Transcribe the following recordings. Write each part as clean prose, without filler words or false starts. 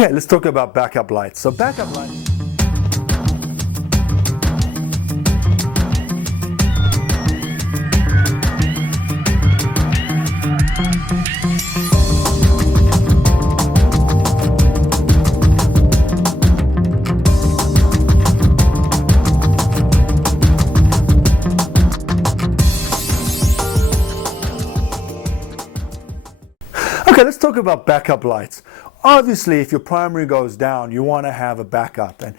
Okay, let's talk about backup lights. So backup lights. Okay, let's talk about backup lights. Obviously, if your primary goes down, you want to have a backup. And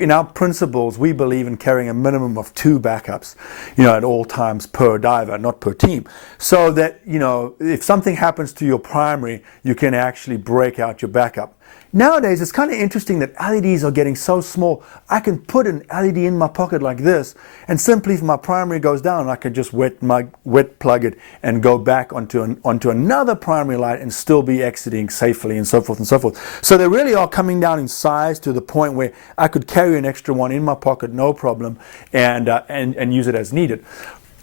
in our principles, we believe in carrying a minimum of 2 backups, at all times per diver, not per team. So that, if something happens to your primary, you can actually break out your backup. Nowadays, it's kind of interesting that LEDs are getting so small. I can put an LED in my pocket like this, and simply if my primary goes down, I can just wet plug it and go back onto another primary light and still be exiting safely, and so forth and so forth. So they really are coming down in size to the point where I could carry an extra one in my pocket, no problem, and use it as needed.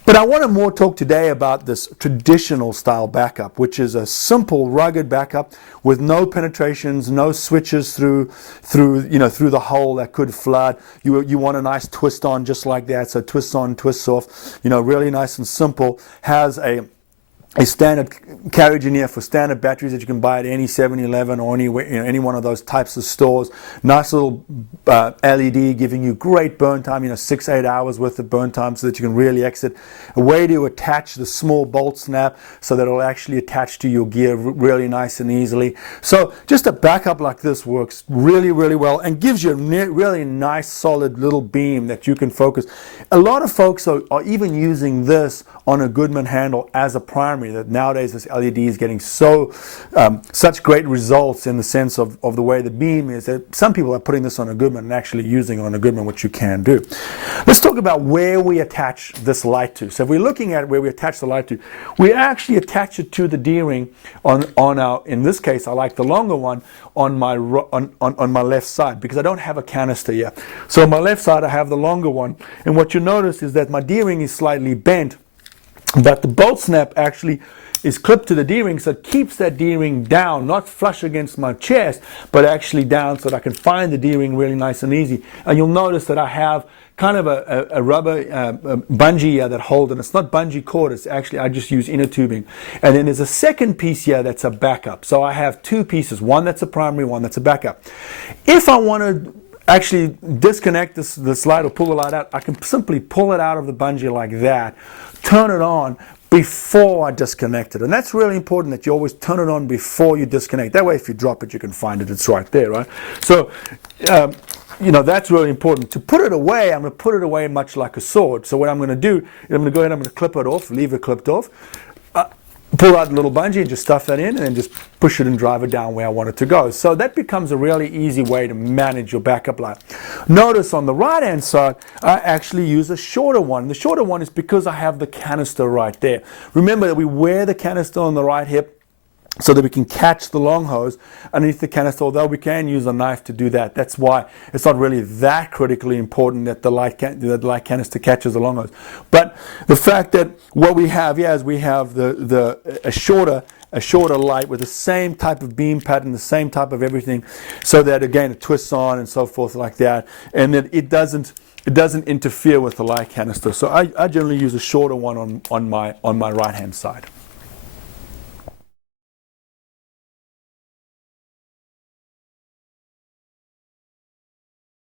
But I want to more talk today about this traditional style backup, which is a simple, rugged backup with no penetrations, no switches through the hole that could flood. You want a nice twist on just like that, so twists on, twists off. Really nice and simple. Has a standard carriage in here for standard batteries that you can buy at any 7-Eleven or any one of those types of stores. Nice little LED giving you great burn time, 6-8 hours worth of burn time so that you can really exit. A way to attach the small bolt snap so that it'll actually attach to your gear really nice and easily. So just a backup like this works really, really well and gives you a really nice solid little beam that you can focus. A lot of folks are even using this on a Goodman handle as a primary. That nowadays this LED is getting such great results in the sense of the way the beam is that some people are putting this on a Goodman and actually using it on a Goodman, which you can do. Let's talk about where we attach this light to. So if we're looking at where we attach the light to, we actually attach it to the D-ring on our, in this case I like the longer one, on my left side because I don't have a canister yet. So on my left side I have the longer one, and what you notice is that my D-ring is slightly bent, but the bolt snap actually is clipped to the D-ring, so it keeps that D-ring down, not flush against my chest, but actually down so that I can find the D-ring really nice and easy. And you'll notice that I have kind of a rubber bungee here that holds, and it's not bungee cord, it's actually, I just use inner tubing. And then there's a second piece here that's a backup. So I have 2 pieces, one that's a primary, one that's a backup. If I want to actually disconnect this light or pull the light out, I can simply pull it out of the bungee like that, turn it on before I disconnect it. And that's really important that you always turn it on before you disconnect. That way if you drop it, you can find it. It's right there, right? So, that's really important. To put it away, I'm going to put it away much like a sword. So what I'm going to do is I'm going to go ahead and I'm going to clip it off, leave it clipped off, pull out the little bungee and just stuff that in, and then just push it and drive it down where I want it to go. So that becomes a really easy way to manage your backup light. Notice on the right hand side, I actually use a shorter one. The shorter one is because I have the canister right there. Remember that we wear the canister on the right hip so that we can catch the long hose underneath the canister, although we can use a knife to do that. That's why it's not really that critically important that the light canister catches the long hose. But the fact that what we have here is we have a shorter light with the same type of beam pattern, the same type of everything, so that again it twists on and so forth like that, and that it doesn't interfere with the light canister. So I generally use a shorter one on my right hand side.